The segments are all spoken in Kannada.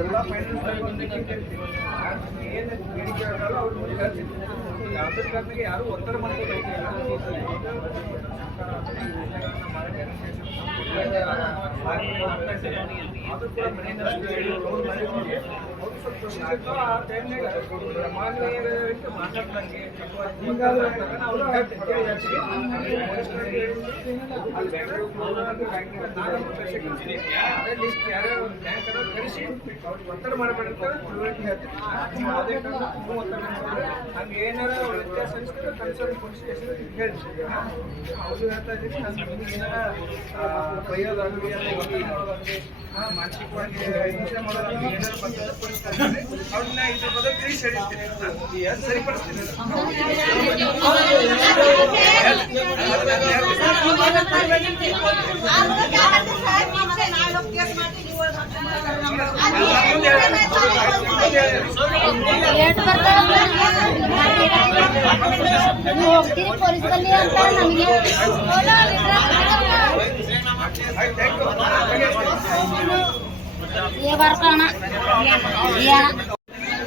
ಎಲ್ಲ ಫೈನಾನ್ಸ್ ಯಾರು ಒತ್ತಡ ಮಾಡ್ಕೊಂಡು ಅವ್ರು ಒತ್ತಡ ಮಾಡಬೇಡ. ಹಂಗೆ ಏನಾರ ವ್ಯತ್ಯಾಸ ಅನಿಸಿದ್ರೆ ಕನ್ಸರ್ನ್ ಪೊಲೀಸ್ ಸ್ಟೇಷನ್ ಹೇಳ್ತೀವಿ ಅವ್ರು ಹೇಳ್ತಾ ಇದ್ದೀನಿ ಏನಾರ ಆ, ಬೈಯೋದಾಗಲಿ ಅಥವಾ ಒತ್ತಡ ಮಾಡೋದಾಗಲಿ ಆ, ಮಾನಸಿಕವಾಗಿ ಹಿಂಸೆ ಮಾಡೋದಾಗಲಿ ಏನಾರ ಬಂದರೆ ಪೊಲೀಸ್ ಕರ್ಕೊಂಡು ಅವ್ರನ್ನ ಇದ್ರ ಬಗ್ಗೆ ತಿಳಿಸಿ ಹೇಳ್ತೀನಿ ನಾನು ಸರಿಪಡಿಸ್ತೀನಿ ಏಟು ಬರ್ತಾರಲ್ಲ ನೀವು ಹೋಗ್ತೀರಿ ಪೊಲೀಸಲ್ಲಿ ಅಂತ ನಮಗೆ ಏ ಬರ್ತಾಣ ಏನ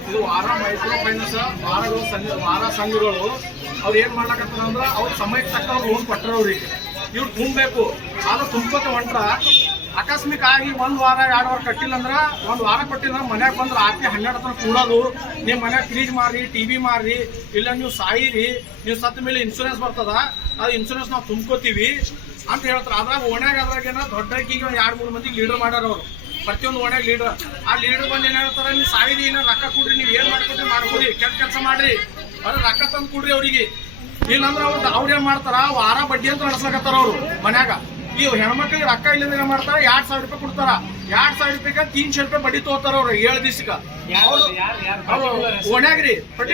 ಇದು ವಾರ ಮೈಕ್ರೋ ಫೈನಾನ್ಸ್ ವಾರಗಳು ಸಂಘ ವಾರ ಸಂಘಗಳು, ಅವ್ರು ಏನ್ ಮಾಡ್ಲಕತ್ತಾರ ಅಂದ್ರ ಅವ್ರ ಸಮಯಕ್ಕೆ ತಕ್ಕ ಲೋನ್ ಕೊಟ್ಟರು ಅವ್ರಿಗೆ. ಇವ್ರು ತುಂಬಬೇಕು. ಆದ್ರೆ ತುಂಬಕ್ಕೆ ಹೊಂಟ್ರ ಆಕಸ್ಮಿಕ ಆಗಿ ಒಂದ್ ವಾರ, ಎರಡು ವಾರ ಕಟ್ಟಿಲ್ಲ ಅಂದ್ರೆ ಒಂದು ವಾರ ಕೊಟ್ಟಿಲ್ಲ ಮನ್ಯಾಗ ಬಂದ್ರೆ ರಾತ್ರಿ ಹನ್ನೆರಡು ತನಕ ಕೂಡೋದು. ನಿಮ್ ಮನ್ಯಾಗ ಫ್ರೀಜ್ ಮಾರಿ ಟಿವಿ ಮಾರಿ, ಇಲ್ಲ ನೀವು ಸಾಯಿರಿ, ನೀವು ಸತ್ತ ಮೇಲೆ ಇನ್ಸೂರೆನ್ಸ್ ಬರ್ತದ, ಆ ಇನ್ಶೂರೆನ್ಸ್ ನಾವು ತುಂಬ್ಕೋತೀವಿ. ಅಂತ ಹೇಳ್ತಾರೆ. ಅದ್ರಾಗ ಓಣ್ಯಾಗ ಅದ್ರಾಗ ಏನ ದೊಡ್ಡಕ್ಕಿಗೆ ಎರಡು ಎರಡ್ ಮೂರು ಮಂದಿ ಲೀಡರ್ ಮಾಡ್ಯಾರ ಅವ್ರು. ಪ್ರತಿಯೊಂದು ಓಣ್ಯಾಗ ಲೀಡರ್ ಆ ಲೀಡರ್ ಬಂದು ಏನ್ ಹೇಳ್ತಾರ ನೀವು ಸಾವಿರಿ ಏನೋ ರೊಕ್ಕ ಕೊಡ್ರಿ ನೀವು ಏನ್ ಮಾಡ್ಕೊಡ್ರಿ ಮಾಡ್ಕೊಡಿ ಕೆಟ್ಟ ಕೆಲಸ ಮಾಡ್ರಿ. ಅದ್ರ ರೊಕ್ಕ ತಂದು ಕೊಡ್ರಿ ಅವ್ರಿಗೆ. ಇಲ್ಲಂದ್ರ ಅವ್ರು ಅವ್ರು ಏನ್ ಮಾಡ್ತಾರ ವಾರ ಬಡ್ಡಿ ಅಂತ ನಡ್ಸಕತ್ತಾರ ಅವ್ರು ಮನ್ಯಾಗ. ಈ ಹೆಣ್ಮಕ್ಳಿಗೆ ರೊಕ್ಕ ಇಲ್ಲದ ಏನ್ ಮಾಡ್ತಾರ ಎರಡ್ ಸಾವಿರ ರೂಪಾಯಿ ಕೊಡ್ತಾರ. ಎರಡ್ ಸಾವಿರ ರೂಪಾಯಿಗೆ ತೀನ್ಶೆ ರೂಪಾಯಿ ಬಡ್ಡಿ ತಗೋತಾರ ಅವ್ರು ಏಳು ದಿವ್ಸಕ್ಕ. ಓಣ್ಯಾಗ್ರಿ ಬಡ್ಡಿ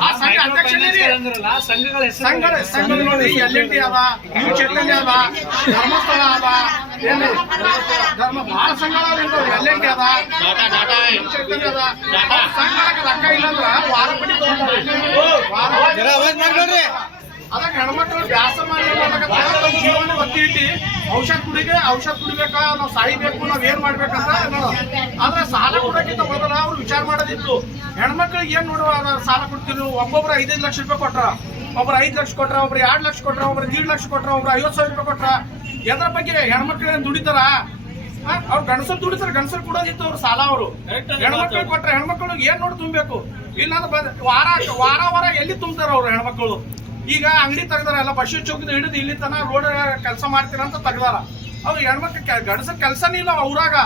ಆ ಸಂಘ ನೋಡಿ ಎಲ್ ಎನ್ ಟಿ ಚೈತನ್ಯ ಅದ ಧರ್ಮಸ್ಥಳ ಅದ ಏನು ಧರ್ಮ ಬಹಳ ಸಂಘಗಳು ಇರ್ತಾವ ಎಲ್ ಎನ್ ಟಿ ಅದ ನ್ಯೂ ಚೈತನ್ಯ ಅದ ಅವ್ರ ಸಂಘಕ್ಕೆ ರೊಕ್ಕ ಇಲ್ಲ ಅಂದ್ರ ವಾರ ಅದಕ್ಕೆ ಹೆಣ್ಮಕ್ಳು ವ್ಯಾಸ ಜೀವನ ಒತ್ತಿ ಇಟ್ಟು ಔಷಧ ಕುಡಿಗೆ ಔಷಧ ಕುಡಿಬೇಕಾ ನಾವು ಸಾಯ್ಬೇಕು ನಾವ್ ಏನ್ ಮಾಡ್ಬೇಕಂತ. ಆದ್ರೆ ಸಾಲ ಕೊಡಕ್ಕಿಂತ ಮೊದಲ ಅವ್ರು ವಿಚಾರ ಮಾಡೋದಿತ್ತು ಹೆಣ್ಮಕ್ಳಿಗೆ ಏನ್ ನೋಡುವ ಸಾಲ ಕೊಡ್ತೀವಿ ಒಬ್ಬೊಬ್ರು ಐದೈದು ಲಕ್ಷ ರೂಪಾಯಿ ಕೊಟ್ರ ಒಬ್ರು ಐದು ಲಕ್ಷ ಕೊಟ್ರ ಒಬ್ರು ಎರಡು ಲಕ್ಷ ಕೊಟ್ರ ಒಬ್ರು ದೀಡ್ ಲಕ್ಷ ಕೊಟ್ರ ಒಬ್ರು ಐವತ್ತು ಸಾವಿರ ರೂಪಾಯಿ ಕೊಟ್ರ. ಎದ್ರ ಬಗ್ಗೆ ಹೆಣ್ಮಕ್ಳು ಏನ್ ದುಡಿತಾರ? ಅವ್ರು ಗಂಡಸರು ದುಡಿತಾರೆ ಗಂಡಸರು ಕೊಡೋದಿತ್ತು ಅವ್ರು ಸಾಲ ಅವರು. ಹೆಣ್ಮಕ್ಳು ಕೊಟ್ರೆ ಹೆಣ್ಮಕ್ಳು ಏನ್ ನೋಡಿ ತುಂಬಬೇಕು? ಇಲ್ಲಾಂದ್ರೆ ವಾರ ವಾರ ವಾರ ಎಲ್ಲಿ ತುಂಬ್ತಾರ ಅವ್ರು ಹೆಣ್ಮಕ್ಳು? ಈಗ ಅಂಗಡಿ ತೆಗ್ದಾರ ಎಲ್ಲ ಬಸ್ ಚೌಕಿದ ಹಿಡಿದು ಇಲ್ಲಿ ತನ ರೋಡ್ ಕೆಲಸ ಮಾಡ್ತೀರ ಅಂತ ತೆಗ್ದಾರ. ಅವ್ರು ಹೆಣ್ಮಕ್ಳು ಗಂಡಸರ ಕೆಲಸನೇ ಇಲ್ಲ ಅವ್ರಾಗ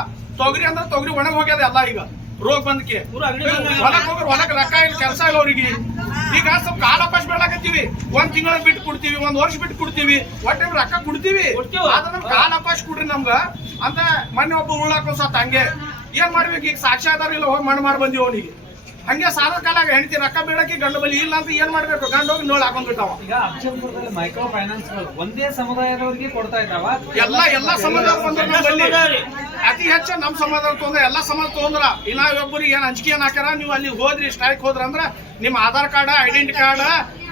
ತೊಗರಿ ಅಂದ್ರೆ ತೊಗರಿ ಒಣಗ್ ಹೋಗ್ಯದ ಎಲ್ಲ ಈಗ. ರೋಗ ಬಂದಕ್ಕೆ ಹೊಲಕ್ ಹೋಗ್ರ ಹೊಲಕ್ ರೊಕ್ಕ ಇಲ್ಲ ಕೆಲಸ ಇಲ್ಲ ಅವ್ರಿಗೆ. ಈಗ ಸ್ವಲ್ಪ ಕಾಲ ಅವಕಾಶ ಬೇಡಾಕತ್ತೀವಿ ಒಂದ್ ತಿಂಗಳ ಬಿಟ್ಟು ಕೊಡ್ತೀವಿ ಒಂದ್ ವರ್ಷ ಬಿಟ್ಟು ಕೊಡ್ತೀವಿ. ಒಟ್ಟೆ ರೊಕ್ಕ ಕೊಡ್ತೀವಿ. ಆದ್ರೆ ನಮ್ಗೆ ಕಾಲ ಅವಕಾಶ ಕೊಡ್ರಿ ನಮ್ಗ. ಅಂತ ಮೊನ್ನೆ ಒಬ್ಬ ಉಳ್ಳಾಕ ಸತ್ ಹಂಗೆ. ಏನ್ ಮಾಡ್ಬೇಕು ಈಗ ಸಾಕ್ಷಿ ಆಧಾರ ಇಲ್ಲ ಹೋಗಿ ಮಣ್ಣು ಮಾಡಿ ಬಂದಿವಿ ಅವನಿಗೆ. ಹಂಗೆ ಸಾಲ ಕಾಲಾಗ ಹೆಂಡತಿ ರೊಕ್ಕ ಬೇಡಕ್ಕೆ ಗಂಡು ಬಲಿ ಇಲ್ಲ ಅಂತ ಏನ್ ಮಾಡ್ಬೇಕು? ಗಂಡು ಹೋಗಿ ನೋಡ್ ಹಾಕೊಂಡ್ಬಿಟ್ಟಾವ. ಈಗ ಅಕ್ಷರಪುರದಲ್ಲಿ ಮೈಕ್ರೋ ಫೈನಾನ್ಸ್ ಒಂದೇ ಸಮುದಾಯದವರಿಗೆ ಕೊಡ್ತಾ ಇದ್ದಾವ? ಎಲ್ಲ ಅತಿ ಹೆಚ್ಚು ನಮ್ ಸಮಾಜ ತೊಂದ್ರೆ ಎಲ್ಲ ಸಮಾಜ ತೊಂದ್ರ. ಇನ್ನ ಒಬ್ಬರಿಗೆ ಏನ್ ಅಂಜಿಕೆ ಏನ್ ಹಾಕ್ಯಾರ? ನೀವು ಅಲ್ಲಿ ಹೋದ್ರಿ ಸ್ಟ್ರೈಕ್ ಹೋದ್ರ ಅಂದ್ರ ನಿಮ್ ಆಧಾರ್ ಕಾರ್ಡ್ ಐಡೆಂಟಿ ಕಾರ್ಡ್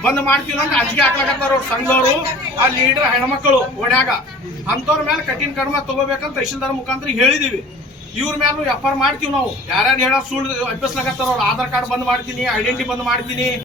ಬಂದ್ ಮಾಡ್ತೀವಿ ಅಂತ ಅಂಜಿಕೆ ಹಾಕ್ಲಾಕತ್ತಾರ ಅವ್ರ ಸಂಘದವರು. ಆ ಲೀಡರ್ ಹೆಣ್ಮಕ್ಳು ಒಡ್ಯಾಗ. ಅಂತವ್ರ ಮೇಲೆ ಕಠಿಣ ಕಡಿಮೆ ತಗೋಬೇಕಂತ ತಹಶೀಲ್ದಾರ್ ಮುಖಾಂತರ ಹೇಳಿದೀವಿ. ಇವ್ರ ಮ್ಯಾಲೂ ಎಫ್ ಮಾಡ್ತೀವಿ ನಾವು. ಯಾರ್ಯಾರು ಹೇಳೋ ಸುಳ್ಳು ಅಭ್ಯಾಸ ಅವ್ರು. ಆಧಾರ್ ಕಾರ್ಡ್ ಬಂದ್ ಮಾಡ್ತೀನಿ, ಐಡೆಂಟಿ ಬಂದ್ ಮಾಡ್ತೀನಿ.